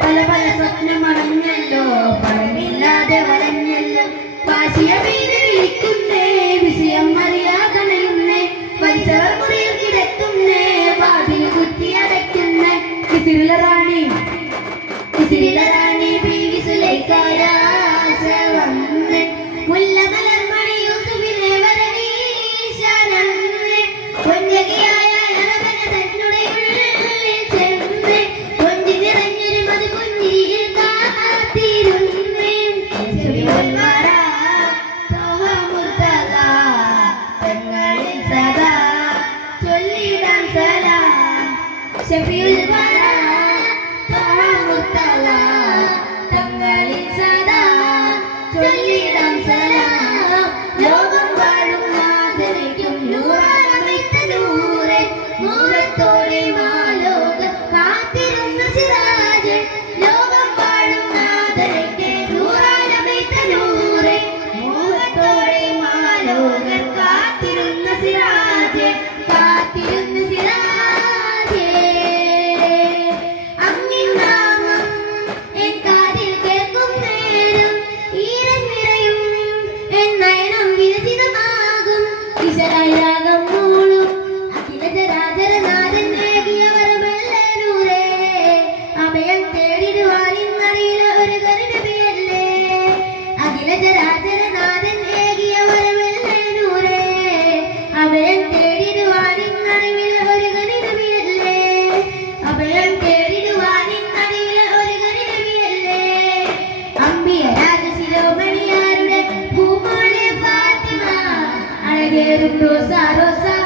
പല പല സ്വപ്നം അടഞ്ഞല്ലോ ഫലമില്ലാതെ വരഞ്ഞല്ലോ വാശിയ പേര് വിളിക്കുന്നേ വിഷയം അറിയാതണയുന്നേ വലിച്ചവർ മുറിയിൽ കിടക്കുന്നേ വാതിന് കുത്തി അടയ്ക്കുന്നേ. കിസിരില തങ്ങളിൽ സദാ ചൊല്ലിടം സദാ Pero rosa, rosa.